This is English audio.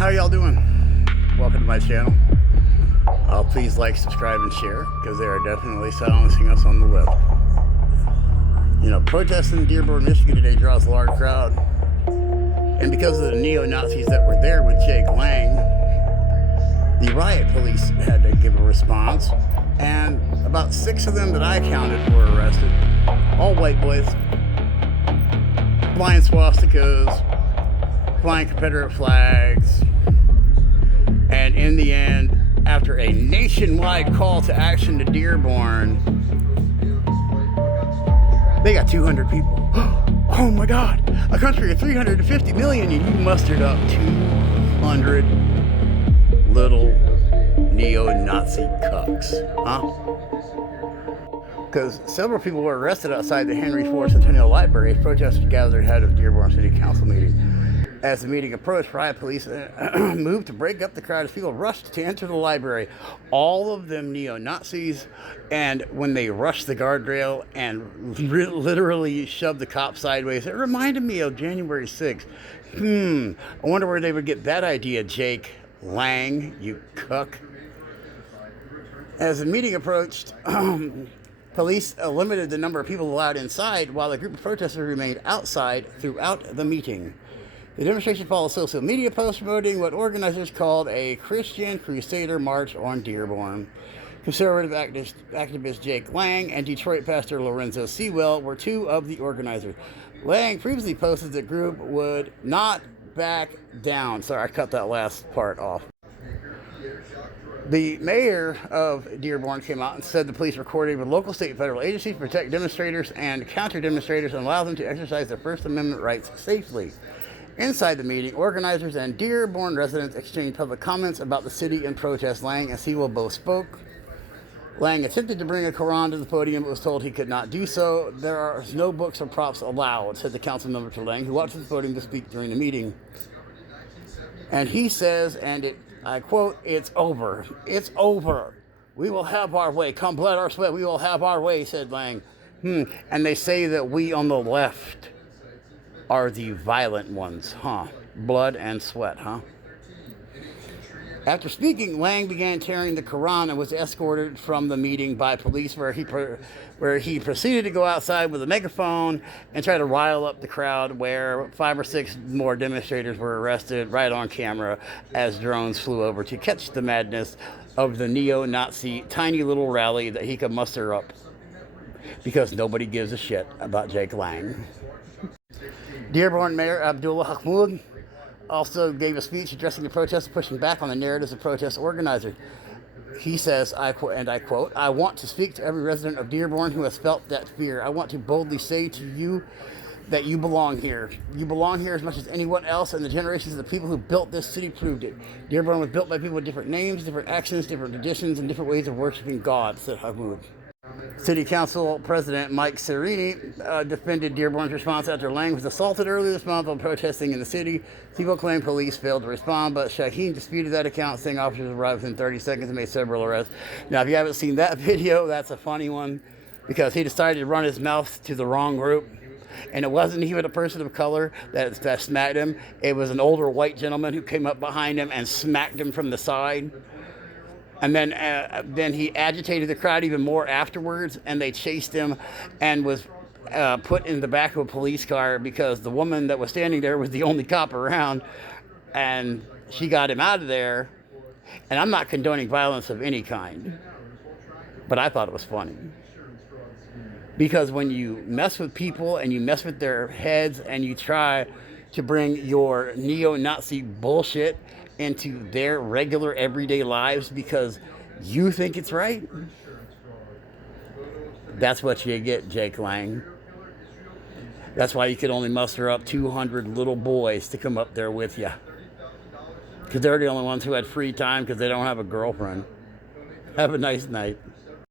How y'all doing? Welcome to my channel. Please like, subscribe, and share, because they are definitely silencing us on the left. You know, protests in Dearborn, Michigan today draws a large crowd. And because of the neo-Nazis that were there with Jake Lang, the riot police had to give a response. And about 6 of them that I counted were arrested. All white boys. Flying swastikas, flying Confederate flags. And in the end, after a nationwide call to action to Dearborn, they got 200 people. Oh my God, a country of 350 million, and you mustered up 200 little neo-Nazi cucks, huh? Because several people were arrested outside the Henry Ford Centennial Library as protesters gathered ahead of Dearborn City Council meeting. As the meeting approached, riot police moved to break up the crowd as people rushed to enter the library. All of them neo-Nazis, and when they rushed the guardrail and literally shoved the cop sideways, it reminded me of January 6th. I wonder where they would get that idea, Jake Lang, you cuck. As the meeting approached, police limited the number of people allowed inside while a group of protesters remained outside throughout the meeting. The demonstration followed social media posts promoting what organizers called a Christian Crusader March on Dearborn. Conservative activist Jake Lang and Detroit pastor Lorenzo Sewell were 2 of the organizers. Lang previously posted the group would not back down. Sorry, I cut that last part off. The mayor of Dearborn came out and said the police were coordinating with local, state, and federal agencies to protect demonstrators and counter demonstrators and allow them to exercise their First Amendment rights safely. Inside the meeting, organizers and Dearborn residents exchanged public comments about the city and protest. Lang and Sewell both spoke. Lang attempted to bring a Quran to the podium but was told he could not do so. There are no books or props allowed, said the council member to Lang, who walked to the podium to speak during the meeting. And he says, and I quote, "It's over. It's over. We will have our way. Come blood or sweat, we will have our way," said Lang. And they say that we on the left are the violent ones, huh? Blood and sweat, huh? After speaking, Lang began tearing the Quran and was escorted from the meeting by police, where he proceeded to go outside with a megaphone and try to rile up the crowd, where 5 or 6 more demonstrators were arrested right on camera as drones flew over to catch the madness of the neo-Nazi tiny little rally that he could muster up, because nobody gives a shit about Jake Lang. Dearborn Mayor Abdullah Mahmoud also gave a speech addressing the protests, pushing back on the narratives of protest organizers. He says, I quote, "I want to speak to every resident of Dearborn who has felt that fear. I want to boldly say to you that you belong here. You belong here as much as anyone else, and the generations of the people who built this city proved it. Dearborn was built by people with different names, different accents, different traditions, and different ways of worshiping God," said Mahmoud. City Council President Mike Serini defended Dearborn's response after Lang was assaulted earlier this month while protesting in the city. People claimed police failed to respond, but Shaheen disputed that account, saying officers arrived within 30 seconds and made several arrests. Now, if you haven't seen that video, that's a funny one, because he decided to run his mouth to the wrong group. And it wasn't even a person of color that smacked him. It was an older white gentleman who came up behind him and smacked him from the side. And then he agitated the crowd even more afterwards, and they chased him and was put in the back of a police car because the woman that was standing there was the only cop around, and she got him out of there. And I'm not condoning violence of any kind, but I thought it was funny. Because when you mess with people and you mess with their heads and you try to bring your neo-Nazi bullshit into their regular everyday lives because you think it's right, that's what you get, Jake Lang. That's why you could only muster up 200 little boys to come up there with you, because they're the only ones who had free time because they don't have a girlfriend. Have a nice night.